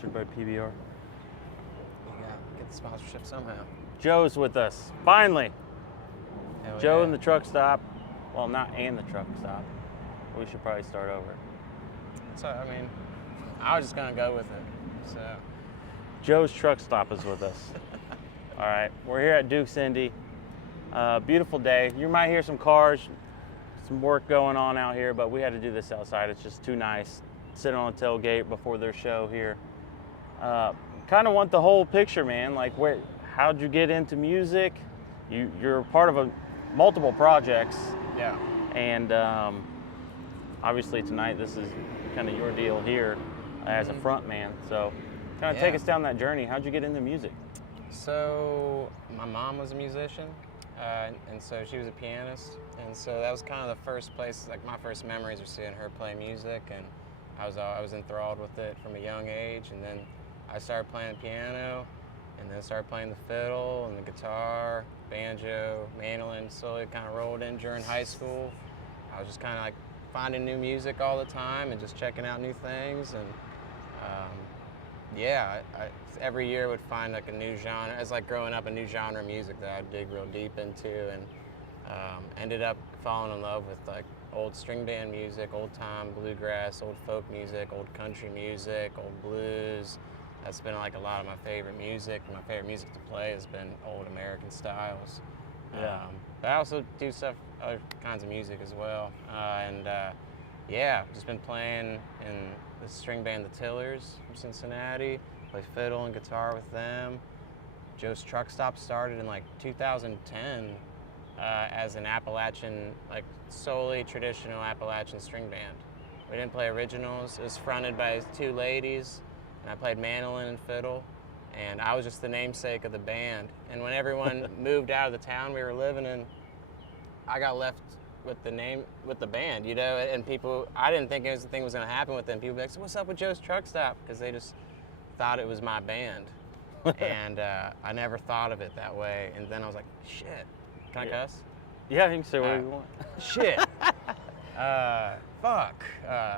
sponsored by PBR. You gotta get the sponsorship somehow. Joe's with us, finally. Hell Joe yeah. in the truck stop. Well, not and the truck stop. We should probably start over. So, I mean, I was just gonna go with it. So, Joe's truck stop is with us. All right, we're here at Duke's Indy. Beautiful day. You might hear some cars, some work going on out here, but we had to do this outside. It's just too nice. Sitting on a tailgate before their show here. Kind of want the whole picture, man. Like, how'd you get into music? You're part of multiple projects. yeah. And obviously tonight, this is kind of your deal here as a front man. So kind of take us down that journey. How'd you get into music? So my mom was a musician, and so she was a pianist. And so that was kind of the first place, like my first memories are seeing her play music. And I was enthralled with it from a young age. And then I started playing piano, and then started playing the fiddle and the guitar, banjo, mandolin, slowly kind of rolled in during high school. I was just kind of like finding new music all the time and just checking out new things. And I every year would find like a new genre. As like growing up, a new genre of music that I'd dig real deep into, and ended up falling in love with like old string band music, old time bluegrass, old folk music, old country music, old blues. That's been like a lot of my favorite music. My favorite music to play has been old American styles. Yeah. But I also do other kinds of music as well. Just been playing in the string band The Tillers from Cincinnati. Play fiddle and guitar with them. Joe's Truck Stop started in like 2010 as an Appalachian, like solely traditional Appalachian string band. We didn't play originals. It was fronted by two ladies, and I played mandolin and fiddle, and I was just the namesake of the band. And when everyone moved out of the town we were living in, I got left with the band, you know, and people, I didn't think anything was gonna happen with them. People would be like, so what's up with Joe's Truck Stop? Because they just thought it was my band. And I never thought of it that way. And then I was like, shit, can I cuss? Yeah, you can say whatever you want. Shit. Fuck.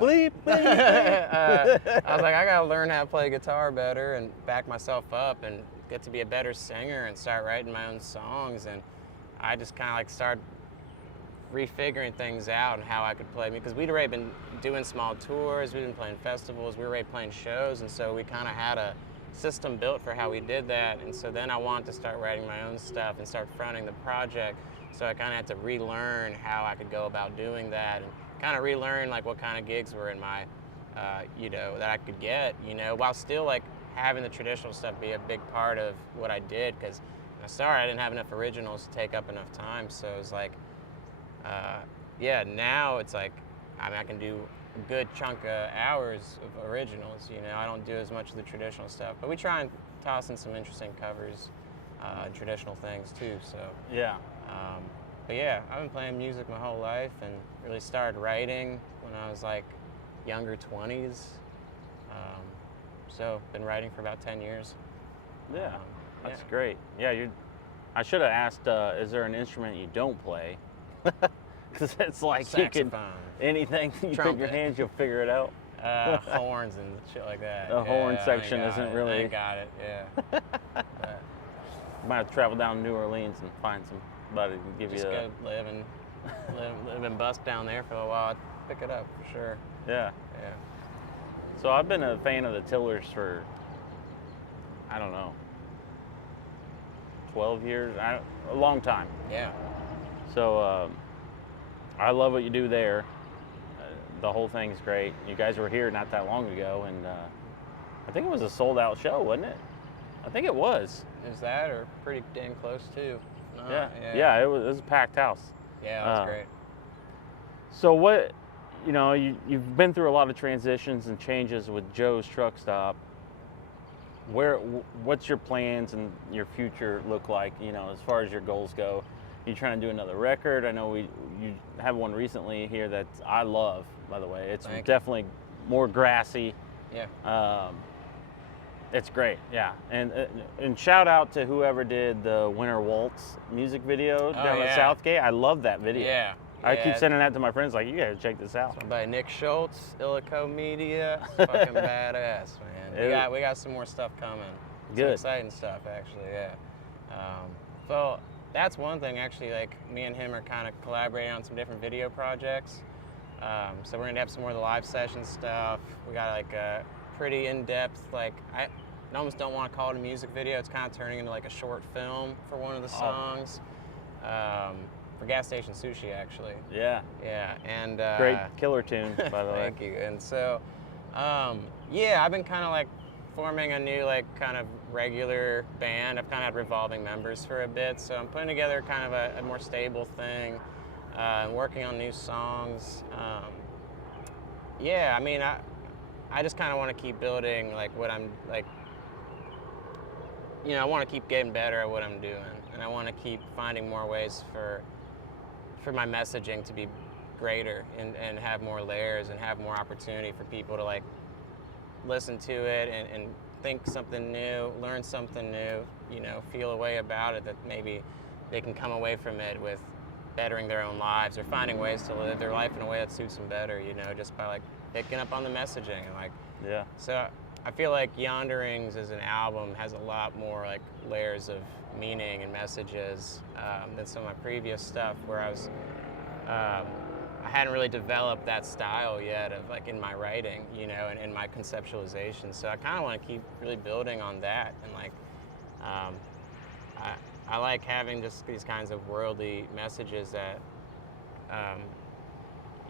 Bleep, bleep, bleep. I was like, I gotta learn how to play guitar better and back myself up and get to be a better singer and start writing my own songs. And I just kind of like started refiguring things out and how I could play, because we'd already been doing small tours, we'd been playing festivals, we were already playing shows, and so we kind of had a system built for how we did that. And so then I wanted to start writing my own stuff and start fronting the project. So I kind of had to relearn how I could go about doing that, and kind of relearn like what kind of gigs were in my, that I could get, while still like having the traditional stuff be a big part of what I did. Because when I started, I didn't have enough originals to take up enough time. So it was like, now it's like, I can do a good chunk of hours of originals, I don't do as much of the traditional stuff, but we try and toss in some interesting covers, and traditional things too, so. Yeah. But yeah, I've been playing music my whole life and really started writing when I was like younger 20s. So been writing for about 10 years. Yeah, that's great. Yeah, I should have asked, is there an instrument you don't play? Because it's like Saxophone. you can, anything you put your hands, you'll figure it out. Horns and shit like that. The horn section isn't really. I ain't got it, yeah. But you might have to travel down to New Orleans and find somebody to give just you go live and bust down there for a while. I'd pick it up for sure. Yeah. Yeah. So I've been a fan of the Tillers for, I don't know, 12 years, a long time. Yeah. So I love what you do there. The whole thing's great. You guys were here not that long ago, and I think it was a sold-out show, wasn't it? I think it was. Is that, or pretty damn close too? No, yeah, it was a packed house. Yeah, that was great. So what, you've been through a lot of transitions and changes with Joe's Truck Stop. What's your plans and your future look like, as far as your goals go? You trying to do another record? I know you have one recently here that I love, by the way. It's definitely more grassy. Yeah. It's great, yeah. And shout out to whoever did the Winter Waltz music video down at Southgate. I love that video. Yeah, I keep sending that to my friends, like, you gotta check this out. By Nick Schultz, Illico Media. It's fucking badass, man. We got some more stuff coming. Good. Some exciting stuff, actually, yeah. So that's one thing, actually, like, me and him are kind of collaborating on some different video projects. So we're gonna have some more of the live session stuff. We got like a pretty in-depth, like, I almost don't want to call it a music video. It's kind of turning into like a short film for one of the songs. For Gas Station Sushi, actually. Yeah. Yeah, and great killer tune, by the way. Thank you. And so, yeah, I've been kind of like forming a new like kind of regular band. I've kind of had revolving members for a bit, so I'm putting together kind of a more stable thing. And working on new songs. Yeah, I mean, I just kind of want to keep building like what I'm like. You know, I want to keep getting better at what I'm doing, and I want to keep finding more ways for my messaging to be greater and have more layers and have more opportunity for people to like listen to it and think something new, learn something new. You know, feel a way about it that maybe they can come away from it with bettering their own lives or finding ways to live their life in a way that suits them better, you know, just by like picking up on the messaging and like, yeah. So I feel like Yonderings as an album has a lot more like layers of meaning and messages than some of my previous stuff where I hadn't really developed that style yet of like in my writing, you know, and in my conceptualization. So I kind of want to keep really building on that and like, I like having just these kinds of worldly messages that,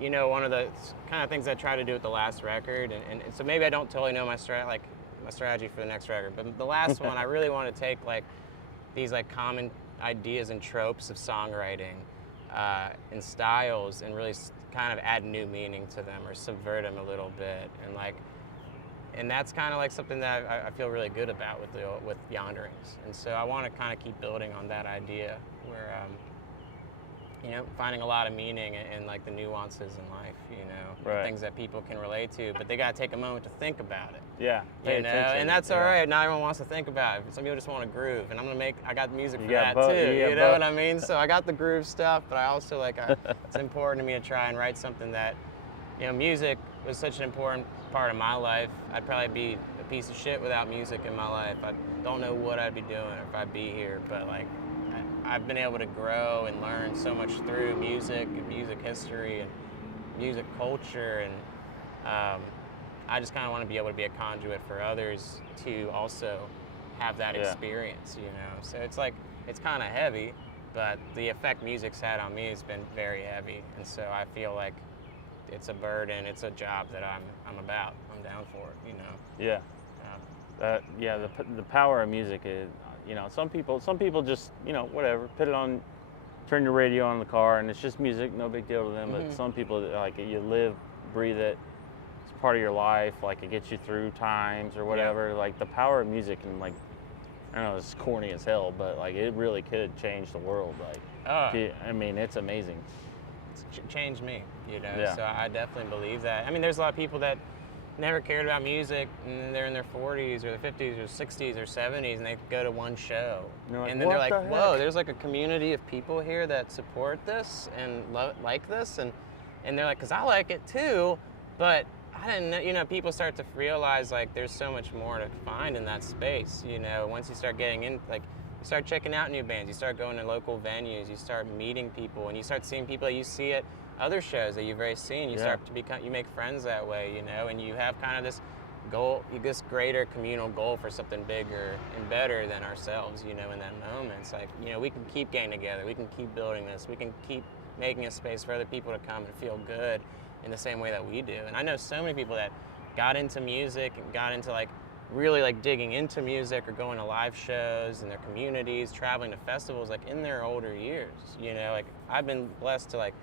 you know, one of the kind of things I try to do with the last record, and so maybe I don't totally know my strategy for the next record, but the last one I really want to take like these like common ideas and tropes of songwriting and styles and really kind of add new meaning to them or subvert them a little bit, and like. And that's kind of like something that I feel really good about with Yonderings. And so I want to kind of keep building on that idea where, you know, finding a lot of meaning in like the nuances in life, you know, right. Things that people can relate to, but they got to take a moment to think about it. Yeah. You know, and that's all right. Not everyone wants to think about it. Some people just want to groove, and I got music for that too. You know what I mean? So I got the groove stuff, but I also like, it's important to me to try and write something that, you know, music was such an important part of my life. I'd probably be a piece of shit without music in my life. I don't know what I'd be doing if I'd be here, but like I've been able to grow and learn so much through music and music history and music culture, and I just kind of want to be able to be a conduit for others to also have that experience, you know. So it's like, it's kind of heavy, but the effect music's had on me has been very heavy, and so I feel like it's a burden, it's a job that I'm about. I'm down for it, you know. Yeah. The power of music is, you know, some people just, you know, whatever, put it on, turn your radio on in the car, and it's just music, no big deal to them. But some people, like, you live, breathe it. It's part of your life. Like, it gets you through times or whatever. Yeah. Like, the power of music can, like, I don't know, it's corny as hell, but like, it really could change the world. Like, I mean, it's amazing. Changed me, you know. Yeah. So I definitely believe that. I mean, there's a lot of people that never cared about music, and they're in their 40s or their 50s or 60s or 70s, and they go to one show, and then they're like, whoa, there's like a community of people here that support this and like this, and they're like, because I like it too, but I didn't know, you know, people start to realize like there's so much more to find in that space, you know, once you start getting in, like, you start checking out new bands, you start going to local venues, you start meeting people, and you start seeing people that you see at other shows that you've already seen. You start to become, you make friends that way, you know, and you have kind of this goal, this greater communal goal for something bigger and better than ourselves, you know, in that moment. It's like, you know, we can keep getting together, we can keep building this, we can keep making a space for other people to come and feel good in the same way that we do. And I know so many people that got into music and got into like really like digging into music or going to live shows in their communities, traveling to festivals like in their older years, you know. Like, I've been blessed to like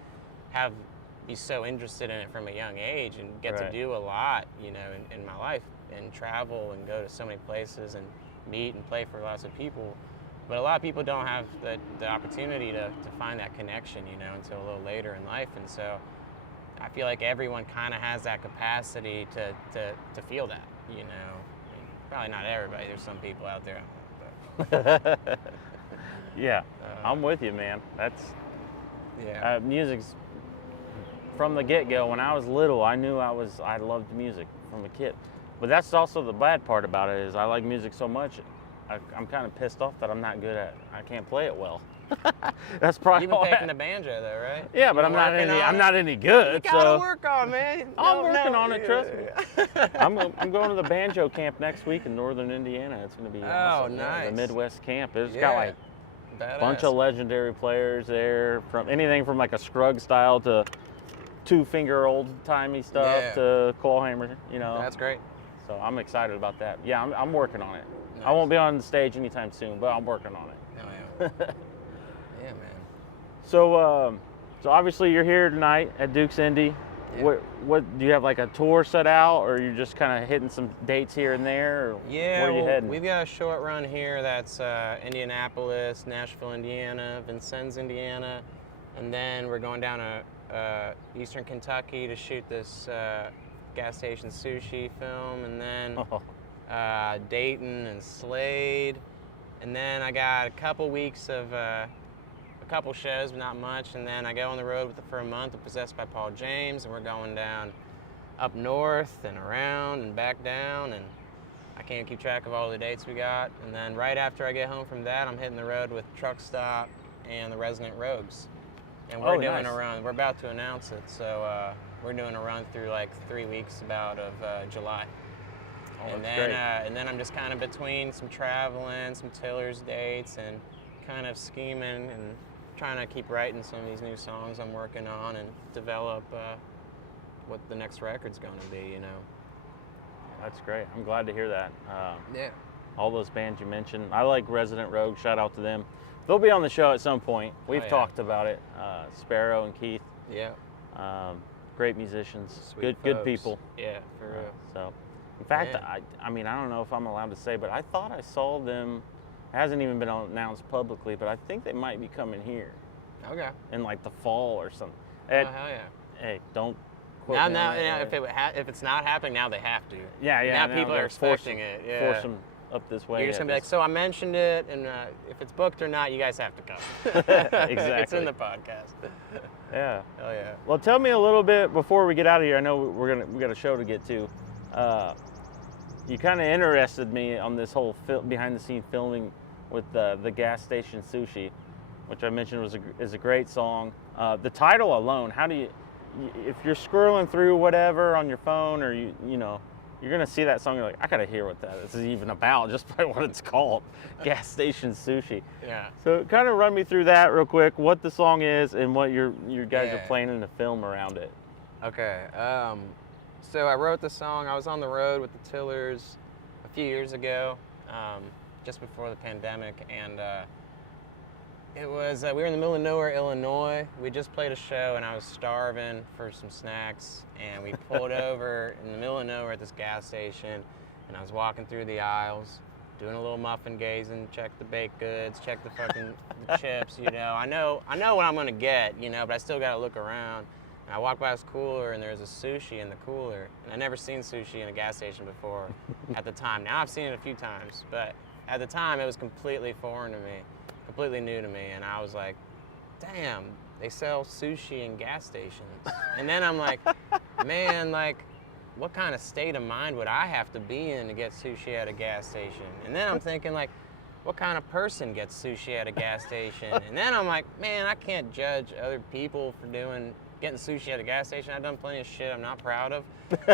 be so interested in it from a young age and get to do a lot, you know, in my life, and travel and go to so many places and meet and play for lots of people. But a lot of people don't have the opportunity to find that connection, you know, until a little later in life. And so I feel like everyone kind of has that capacity to feel that, you know. Probably not everybody. There's some people out there. Yeah, I'm with you, man. Music's from the get-go. When I was little, I knew I loved music from a kid. But that's also the bad part about it is I like music so much, I'm kind of pissed off that I'm not good at it. I can't play it well. That's probably You've been picking the banjo though, right? Yeah, but I'm not any good. You gotta work on, man. I'm working on it, trust me. I'm going to the banjo camp next week in northern Indiana. It's going to be awesome. Nice. The Midwest camp. It's got like badass. a bunch of legendary players there, from anything from like a Scruggs style to two-finger old-timey stuff to claw hammer, you know. That's great. So I'm excited about that. Yeah, I'm working on it. Nice. I won't be on the stage anytime soon, but I'm working on it. Oh, yeah. Yeah, man. So obviously you're here tonight at Duke's Indy. Yeah. What do you have, like a tour set out, or you're just kind of hitting some dates here and there? Or Yeah, where are you heading? We've got a short run here that's Indianapolis, Nashville, Indiana, Vincennes, Indiana, and then we're going down to Eastern Kentucky to shoot this gas station sushi film, and then Dayton and Slade, and then I got a couple weeks of a couple shows, but not much, and then I go on the road for a month with Possessed by Paul James, and we're going down up north and around and back down, and I can't keep track of all the dates we got. And then right after I get home from that, I'm hitting the road with Truck Stop and the Resonant Rogues, and we're doing a run. We're about to announce it, so we're doing a run through like 3 weeks about of July. And then I'm just kind of between some traveling, some Tiller's dates, and kind of scheming and trying to keep writing some of these new songs I'm working on and develop what the next record's going to be, you know. That's great. I'm glad to hear that. Yeah. All those bands you mentioned. I like Resident Rogue. Shout out to them. They'll be on the show at some point. We've talked about it. Sparrow and Keith. Yeah. Great musicians. Sweet good folks. people. Yeah, for real. So, in fact, I mean, I don't know if I'm allowed to say, but I thought I saw them. It hasn't even been announced publicly, but I think they might be coming here. Okay. In like the fall or something. Oh, hell yeah. Hey, don't quote Now, me on that. if it's not happening, now they have to. Yeah. Now people are expecting it. Yeah. Force them up this way. You're just gonna be like, so I mentioned it, and if it's booked or not, you guys have to come. Exactly. It's in the podcast. Yeah. Hell yeah. Well, tell me a little bit before we get out of here. I know we got a show to get to. You kind of interested me on this whole behind-the-scene filming with the gas station sushi, which I mentioned is a great song. The title alone, how do you, if you're scrolling through whatever on your phone, or you know, you're gonna see that song, you're like, I gotta hear what this is even about just by what it's called, gas station sushi. Yeah. So kind of run me through that real quick, what the song is and what you guys are planning to film around it. Okay. So I wrote the song. I was on the road with the Tillers a few years ago, just before the pandemic, and it was we were in the middle of nowhere, Illinois. We just played a show, and I was starving for some snacks, and we pulled over in the middle of nowhere at this gas station, and I was walking through the aisles, doing a little muffin gazing, check the baked goods, check the fucking the chips, you know. I know what I'm gonna get, you know, but I still gotta look around. And I walked by this cooler, and there's a sushi in the cooler, and I'd never seen sushi in a gas station before at the time. Now I've seen it a few times, but at the time it was completely foreign to me, completely new to me, and I was like, damn, they sell sushi in gas stations. And then I'm like, man, like, what kind of state of mind would I have to be in to get sushi at a gas station? And then I'm thinking, like, what kind of person gets sushi at a gas station? And then I'm like, man, I can't judge other people for getting sushi at a gas station. I've done plenty of shit I'm not proud of.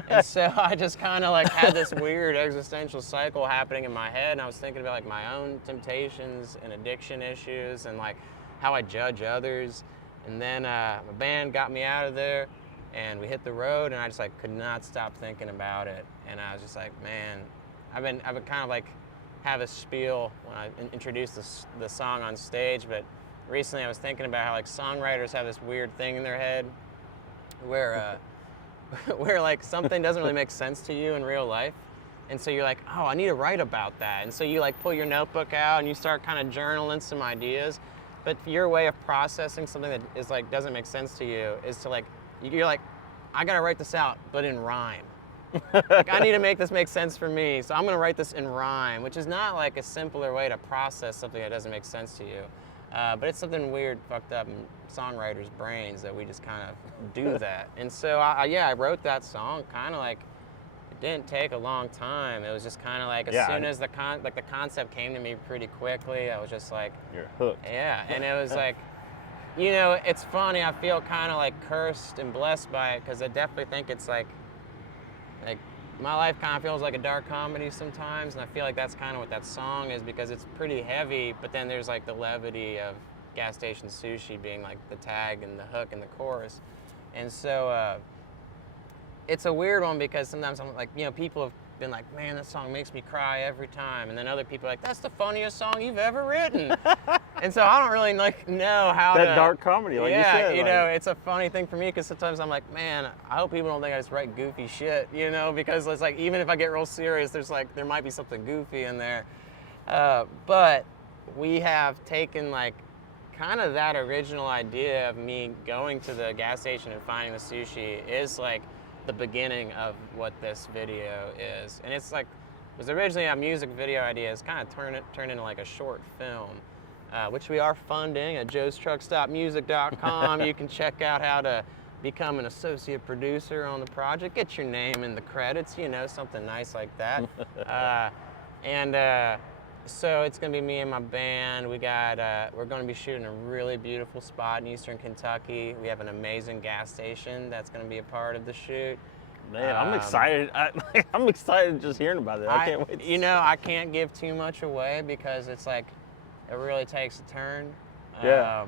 And so I just kind of like had this weird existential cycle happening in my head, and I was thinking about like my own temptations and addiction issues and like how I judge others. And then my band got me out of there, and we hit the road, and I just like could not stop thinking about it. And I was just like, man, I've been kind of like have a spiel when I introduced the song on stage, but recently I was thinking about how like songwriters have this weird thing in their head where where like something doesn't really make sense to you in real life, and so you're like, oh, I need to write about that, and so you like pull your notebook out and you start kind of journaling some ideas, but your way of processing something that is like doesn't make sense to you is to like you're like, I gotta write this out but in rhyme. Like, I need to make this make sense for me, so I'm gonna write this in rhyme, which is not like a simpler way to process something that doesn't make sense to you. But it's something weird, fucked up in songwriters' brains that we just kind of do that. And so, I wrote that song kind of like, it didn't take a long time. It was just kind of like, as soon as the concept came to me pretty quickly, I was just like, you're hooked. Yeah, and it was like, you know, it's funny, I feel kind of like cursed and blessed by it, because I definitely think it's like my life kind of feels like a dark comedy sometimes, and I feel like that's kind of what that song is, because it's pretty heavy, but then there's like the levity of gas station sushi being like the tag and the hook and the chorus. And so it's a weird one, because sometimes I'm like, you know, people have been like, man, that song makes me cry every time, and then other people are like, that's the funniest song you've ever written. And so I don't really like know how that dark comedy, like you said. You know, it's a funny thing for me, because sometimes I'm like, man, I hope people don't think I just write goofy shit, you know, because it's like, even if I get real serious, there might be something goofy in there. But we have taken like kind of that original idea of me going to the gas station and finding the sushi is like the beginning of what this video is. And it's like, it was originally a music video idea. It's kind of turned into like a short film, which we are funding at joestruckstopmusic.com. You can check out how to become an associate producer on the project, get your name in the credits, you know, something nice like that. So it's gonna be me and my band. We're gonna be shooting a really beautiful spot in Eastern Kentucky. We have an amazing gas station that's gonna be a part of the shoot. Man, I'm excited. I'm excited just hearing about it. I can't wait. You know, I can't give too much away, because it's like, it really takes a turn. Yeah.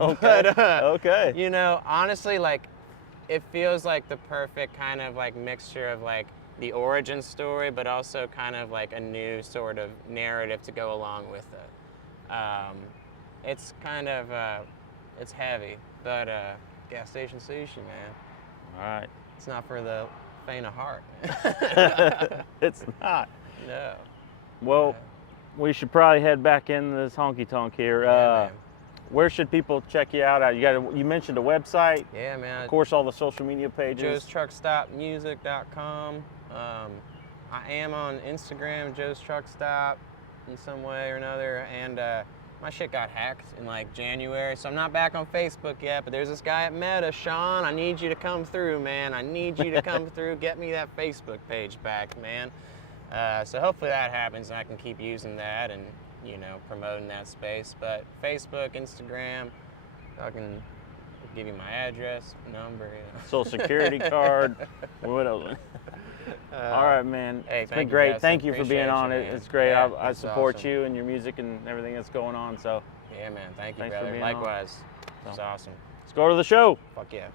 Okay. But, okay. You know, honestly, like, it feels like the perfect kind of like mixture of like the origin story, but also kind of like a new sort of narrative to go along with it. It's kind of, it's heavy, but gas station sushi, man. All right. It's not for the faint of heart. It's not. No. Well, we should probably head back in this honky tonk here. Yeah, man. Where should people check you out at? You mentioned a website. Yeah, man. Of course, all the social media pages. joestruckstopmusic.com. I am on Instagram, Joe's Truck Stop, in some way or another, and my shit got hacked in like January, so I'm not back on Facebook yet, but there's this guy at Meta, Sean, I need you to come through, man. I need you to come through, get me that Facebook page back, man. So hopefully that happens, and I can keep using that and, you know, promoting that space. But Facebook, Instagram, I can give you my address, number, you know. Social security card. What else? All right, man. Hey, it's been great. Justin. Thank you for being on it. Man. It's great. Yeah, I support awesome. you and your music and everything that's going on. So Yeah, man. Thank you, Thanks for brother. being Likewise. on. It's awesome. let's go to the show. Fuck yeah.